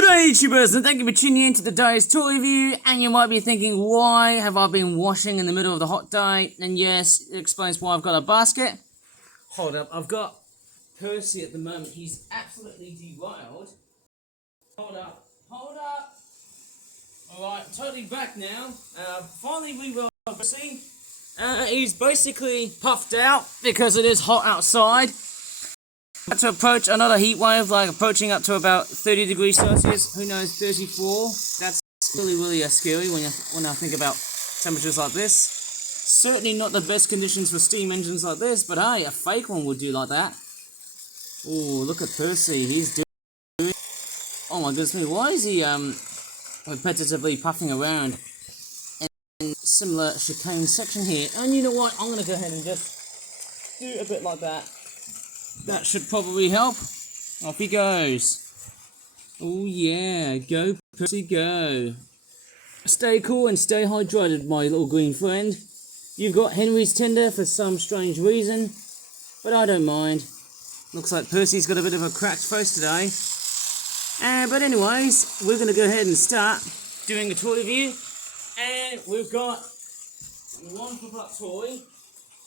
G'day YouTubers, and thank you for tuning in to today's toy review. And you might be thinking, why have I been washing in the middle of the hot day? And yes, it explains why I've got a basket. Hold up, I've got Percy at the moment. He's absolutely derailed. Hold up. Alright, totally back now. Finally re-rolled Percy. He's basically puffed out because it is hot outside. To approach another heat wave, like approaching up to about 30 degrees Celsius, who knows, 34. That's really scary when I think about temperatures like this. Certainly not the best conditions for steam engines like this, but hey, a fake one would do like that. Oh, look at Percy, he's doing... Oh my goodness me, why is he repetitively puffing around in similar chicane section here? And you know what, I'm going to go ahead and just do a bit like that. That should probably help. Off he goes. Oh yeah, go Percy go. Stay cool and stay hydrated, my little green friend. You've got Henry's tender for some strange reason, but I don't mind. Looks like Percy's got a bit of a cracked face today. But anyways, we're going to go ahead and start doing a toy review. And we've got one pop-up toy,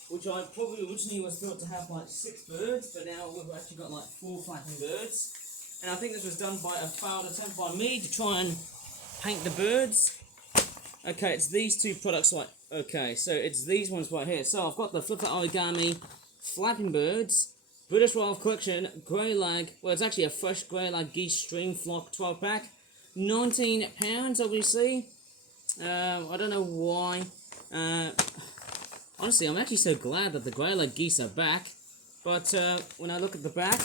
which I probably originally was thought to have like 6 birds, but now we've actually got like 4 flapping birds. And I think this was done by a failed attempt by me to try and paint the birds. Okay, it's these 2 products okay, so it's these ones right here. So I've got the Flip It Origami Flapping Birds, British Wildlife Collection, Grey Lag, well it's actually a fresh Grey Lag Geese Stream Flock 12 pack. £19 obviously. I don't know why. Honestly, I'm actually so glad that the Grey Lag Geese are back, but when I look at the back,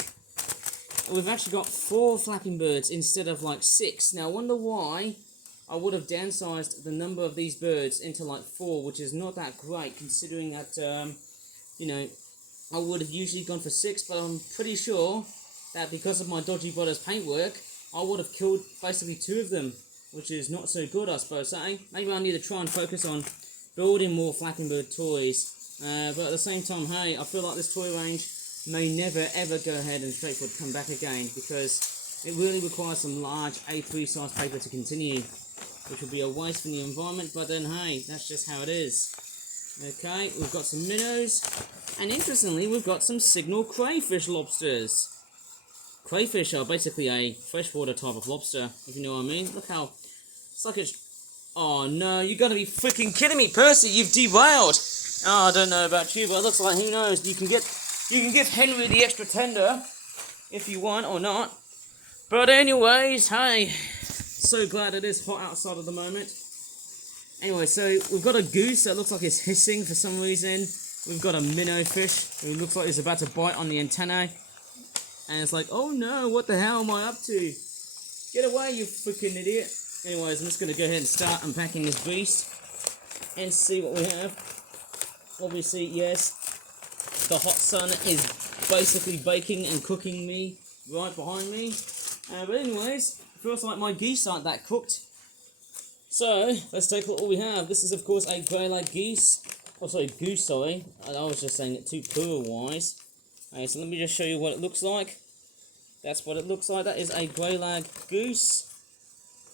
we've actually got 4 flapping birds instead of like 6. Now I wonder why I would have downsized the number of these birds into like 4, which is not that great considering that, you know, I would have usually gone for 6, but I'm pretty sure that because of my dodgy brother's paintwork, I would have killed basically 2 of them, which is not so good, I suppose, eh? Maybe I need to try and focus on building more flapping bird toys, but at the same time, hey, I feel like this toy range may never ever go ahead and straightforward come back again, because it really requires some large A3 size paper to continue, which would be a waste for the environment, but then hey, that's just how it is. Okay, we've got some minnows, and interestingly, we've got some signal crayfish lobsters. Crayfish are basically a freshwater type of lobster, if you know what I mean. Look how, it's like it's... Oh no, you gotta be freaking kidding me, Percy, you've derailed! Oh, I don't know about you, but it looks like, who knows, you can give Henry the extra tender, if you want, or not. But anyways, hey, so glad it is hot outside at the moment. Anyway, so we've got a goose that looks like it's hissing for some reason. We've got a minnow fish who looks like he's about to bite on the antennae. And it's like, oh no, what the hell am I up to? Get away, you freaking idiot. Anyways, I'm just going to go ahead and start unpacking this beast and see what we have. Obviously, yes, the hot sun is basically baking and cooking me right behind me. But anyways, it feels like my geese aren't that cooked. So, let's take a look at what we have. This is, of course, a Grey Lag Geese. Oh, sorry, goose, sorry. I was just saying it too plural-wise. So let me just show you what it looks like. That's what it looks like. That is a Grey Lag Goose.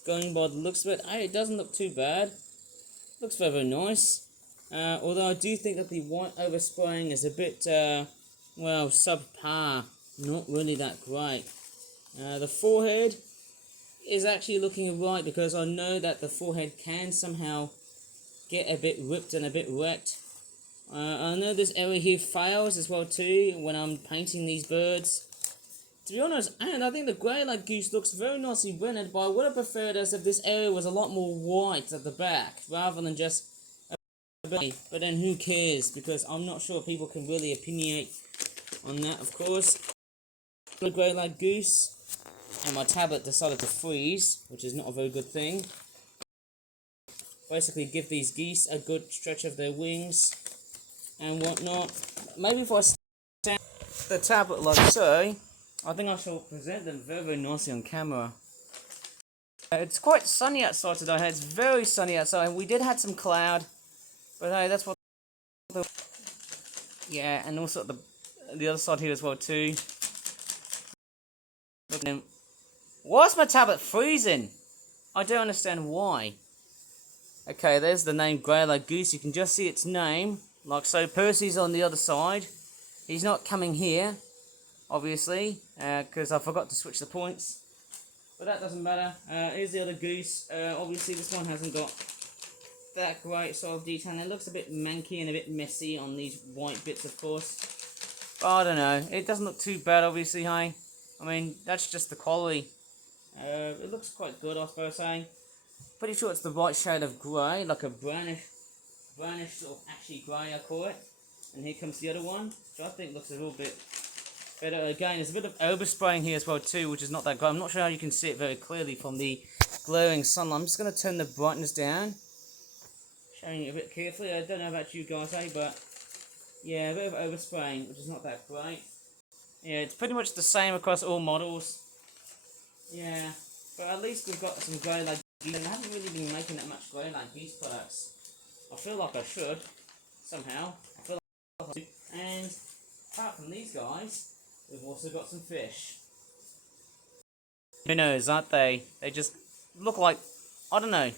Going by the looks of it, hey, it doesn't look too bad. Looks very nice. Although I do think that the white overspraying is a bit, well, subpar. Not really that great. The forehead is actually looking right, because I know that the forehead can somehow get a bit ripped and a bit wrecked. I know this area here fails as well too when I'm painting these birds. To be honest, and I think the Grey Lag Goose looks very nicely rendered, but I would have preferred as if this area was a lot more white at the back, rather than just a bit. But then who cares, because I'm not sure people can really opinionate on that, of course. The Grey Lag Goose, and my tablet decided to freeze, which is not a very good thing. Basically give these geese a good stretch of their wings and whatnot. Maybe if I stand the tablet like so, I think I shall present them very nicely on camera. It's quite sunny outside today. It's very sunny outside. We did have some cloud, but hey, that's what. Yeah, and also the other side here as well too. Look at them. Why's my tablet freezing? I don't understand why. Okay, there's the name Greylag Goose. You can just see its name, like so. Percy's on the other side. He's not coming here, obviously, because I forgot to switch the points. But that doesn't matter. Here's the other goose. Obviously, this one hasn't got that great sort of detail. It looks a bit manky and a bit messy on these white bits, of course. But I don't know. It doesn't look too bad, obviously, hey? I mean, that's just the quality. It looks quite good, I suppose, hey? Pretty sure it's the right shade of grey, like a brownish sort of ashy grey, I call it. And here comes the other one, which I think looks a little bit better. Again, there's a bit of overspraying here as well too, which is not that great. I'm not sure how you can see it very clearly from the glowing sunlight. I'm just going to turn the brightness down, showing you a bit carefully. I don't know about you guys, but yeah, a bit of overspraying, which is not that great. Yeah, it's pretty much the same across all models. Yeah, but at least we've got some Greylag Geese. And I haven't really been making that much Greylag Geese products. I feel like I should, somehow. I feel like I should. And apart from these guys, we've also got some fish. Minnows, aren't they? They just look like, I don't know,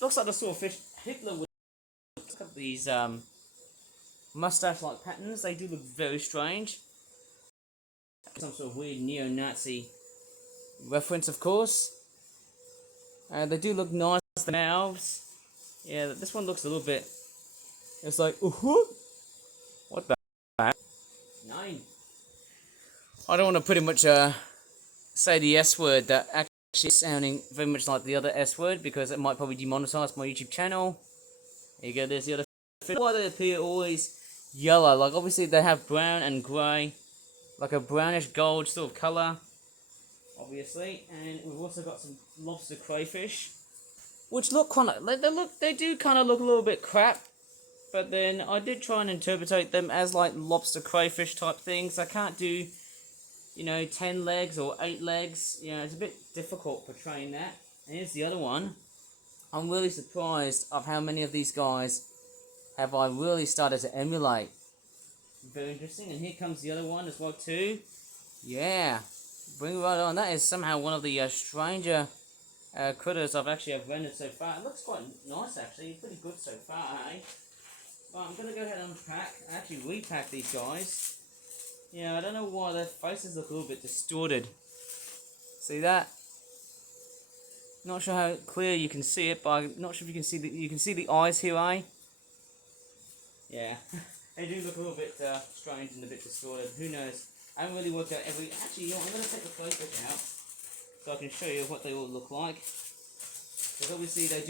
looks like the sort of fish Hitler would. Look at these mustache-like patterns. They do look very strange. Some sort of weird neo-Nazi reference, of course. They do look nice, the mouths. Yeah, this one looks a little bit, it's like, what the heck? 9. I don't want to pretty much say the S word that actually is sounding very much like the other S word, because it might probably demonetize my YouTube channel. There you go, there's the other fish. Why they appear always yellow, like obviously they have brown and grey, like a brownish gold sort of colour, obviously. And we've also got some lobster crayfish, which look kind of, they do kind of look a little bit crap. But then I did try and interpret them as like lobster crayfish type things. I can't do, 10 legs or 8 legs. It's a bit difficult portraying that. And here's the other one. I'm really surprised of how many of these guys have I really started to emulate. Very interesting. And here comes the other one as well too. Yeah, bring it right on. That is somehow one of the stranger critters I've rendered so far. It looks quite nice actually. Pretty good so far, eh? Well, I'm going to go ahead and unpack, actually repack these guys. Yeah, I don't know why their faces look a little bit distorted. See that? Not sure how clear you can see it, but I'm not sure if you can see the eyes here, eh? Yeah, they do look a little bit strange and a bit distorted. Who knows? I haven't really worked out actually, I'm going to take the crayfish out so I can show you what they all look like. Because obviously they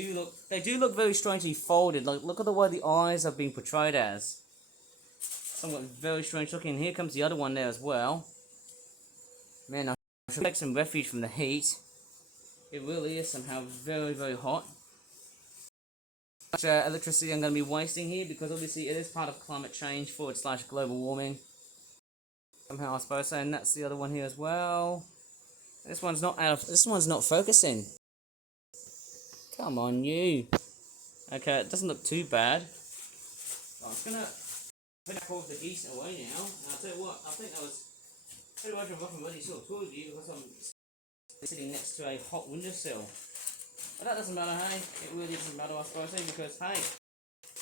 do look very strangely folded. Like, look at the way the eyes are being portrayed as. Somewhat very strange looking. Here comes the other one there as well. Man, I should take some refuge from the heat. It really is somehow very, very hot. Much electricity I'm going to be wasting here, because obviously it is part of climate change / global warming. Somehow I suppose so. And that's the other one here as well. This one's not focusing. Come on, you. Okay, it doesn't look too bad. Well, I'm just gonna put all the geese away now. And I'll tell you what, I think that was pretty much a rough and ready sort of tour with you, because I'm sitting next to a hot windowsill. But that doesn't matter, hey? It really doesn't matter, I suppose, because hey,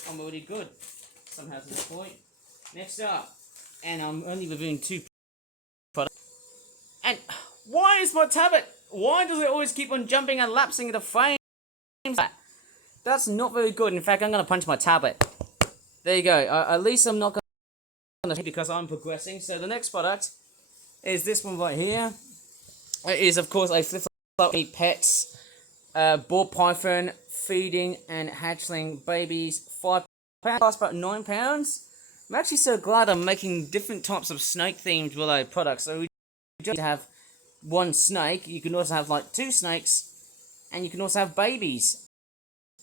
I'm already good somehow to this point. Next up, and I'm only reviewing 2 products. And why is my tablet? Why does it always keep on jumping and lapsing the frame? That's not very good. In fact, I'm going to punch my tablet. There you go. At least I'm not going to, because I'm progressing. So the next product is this one right here. It is, of course, a flip-flop pets ball python feeding and hatchling babies. 5 pounds, cost about £9. I'm actually so glad I'm making different types of snake-themed related products. So we just have one snake. You can also have like 2 snakes, and you can also have babies.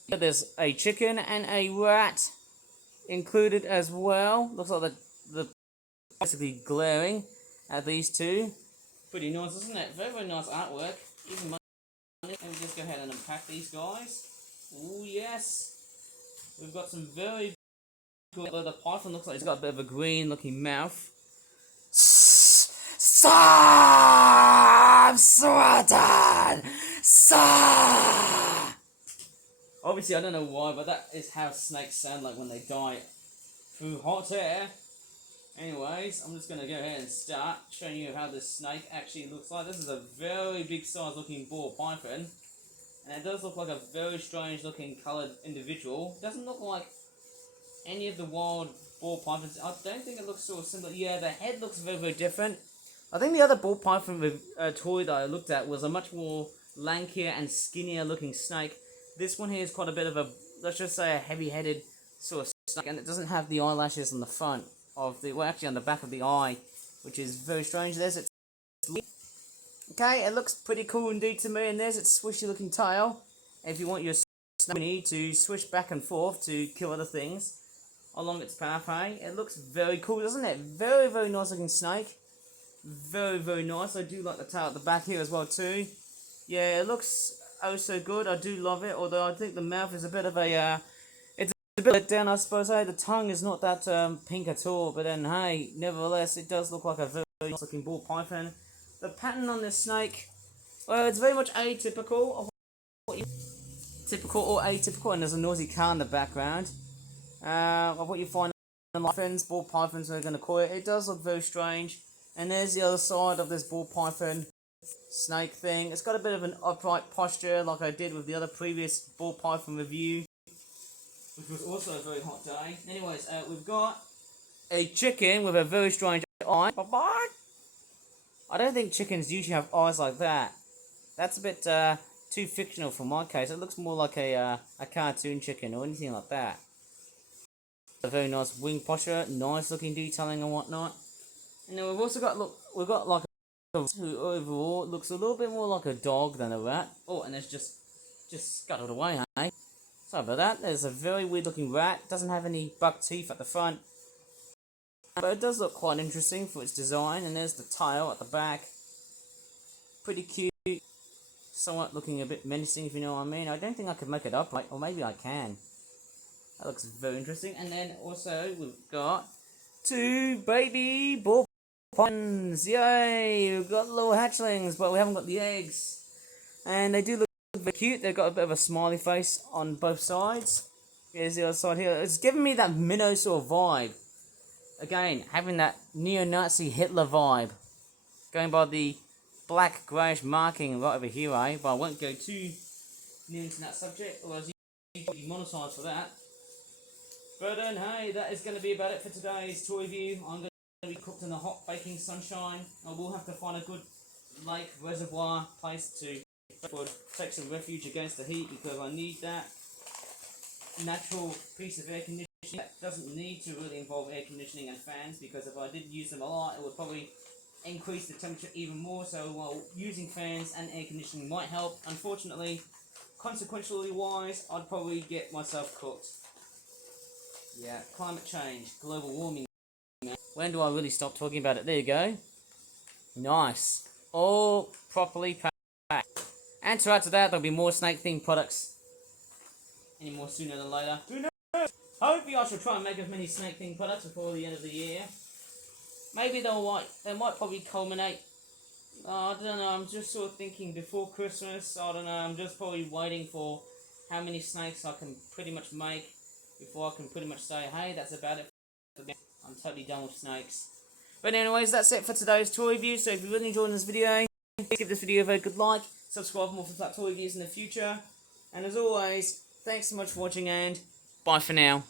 There's a chicken and a rat included as well. Looks like the basically glaring at these two. Pretty nice, isn't it? Very, very nice artwork. Even money. Let me just go ahead and unpack these guys. Oh yes, we've got some very good. The python looks like it's got a bit of a green looking mouth. Stop! Swat! Satan! Sa! Obviously, I don't know why, but that is how snakes sound like when they die through hot air. Anyways, I'm just going to go ahead and start showing you how this snake actually looks like. This is a very big size looking ball python. And it does look like a very strange looking coloured individual. It doesn't look like any of the wild ball pythons. I don't think it looks sort of similar. Yeah, the head looks very, very different. I think the other ball python toy that I looked at was a much more lankier and skinnier looking snake. This one here is quite a bit of a, let's just say, a heavy-headed sort of snake, and it doesn't have the eyelashes on the front of the, well, actually on the back of the eye, which is very strange. There's its, okay, it looks pretty cool indeed to me, and there's its swishy-looking tail. If you want your snake, you need to swish back and forth to kill other things along its pathway. It looks very cool, doesn't it? Very, very nice looking snake. Very, very nice. I do like the tail at the back here as well too. Yeah, it looks oh so good. I do love it, although I think the mouth is a bit of a, it's a bit let down, I suppose. Hey, the tongue is not that pink at all, but then hey, nevertheless, it does look like a very nice looking ball python. The pattern on this snake, well, it's very much atypical of what you, typical or atypical, and there's a noisy car in the background. Of what you find in pythons, ball pythons are going to call it. It does look very strange. And there's the other side of this ball python snake thing. It's got a bit of an upright posture like I did with the other previous ball python review, which was also a very hot day. Anyways, we've got a chicken with a very strange eye. Bye-bye. I don't think chickens usually have eyes like that. That's a bit too fictional for my case. It looks more like a cartoon chicken or anything like that. A very nice wing posture, nice looking detailing and whatnot. And then we've also got, look, we've got like a who overall looks a little bit more like a dog than a rat. Oh, and it's just scuttled away, hey? Sorry about that. There's a very weird looking rat. Doesn't have any buck teeth at the front. But it does look quite interesting for its design. And there's the tail at the back. Pretty cute. Somewhat looking a bit menacing, if you know what I mean. I don't think I could make it upright, or maybe I can. That looks very interesting. And then also we've got 2 baby ball pythons. Yay! We've got little hatchlings, but we haven't got the eggs. And they do look very cute. They've got a bit of a smiley face on both sides. Here's the other side here. It's giving me that minnow sort of vibe. Again, having that neo-Nazi Hitler vibe. Going by the black greyish marking right over here, eh? But I won't go too near into that subject, otherwise you can be monetised for that. But then, hey, that is going to be about it for today's toy review. I'm going to be cooked in the hot baking sunshine. I will have to find a good lake reservoir place to take some refuge against the heat, because I need that natural piece of air conditioning that doesn't need to really involve air conditioning and fans, because if I did use them a lot, it would probably increase the temperature even more. So while using fans and air conditioning might help, unfortunately, consequentially wise, I'd probably get myself cooked. Yeah, climate change, global warming. When do I really stop talking about it? There you go. Nice. All properly packed. And to add to that, there'll be more snake-themed products any more sooner than later. Who knows? Hopefully I shall try and make as many snake-themed products before the end of the year. Maybe they might probably culminate. I don't know, I'm just sort of thinking before Christmas. I don't know, I'm just probably waiting for how many snakes I can pretty much make before I can pretty much say, hey, that's about it. I'm totally done with snakes. But anyways, that's it for today's toy review. So if you're really enjoying this video, please give this video a very good like. Subscribe for more for toy reviews in the future. And as always, thanks so much for watching, and bye for now.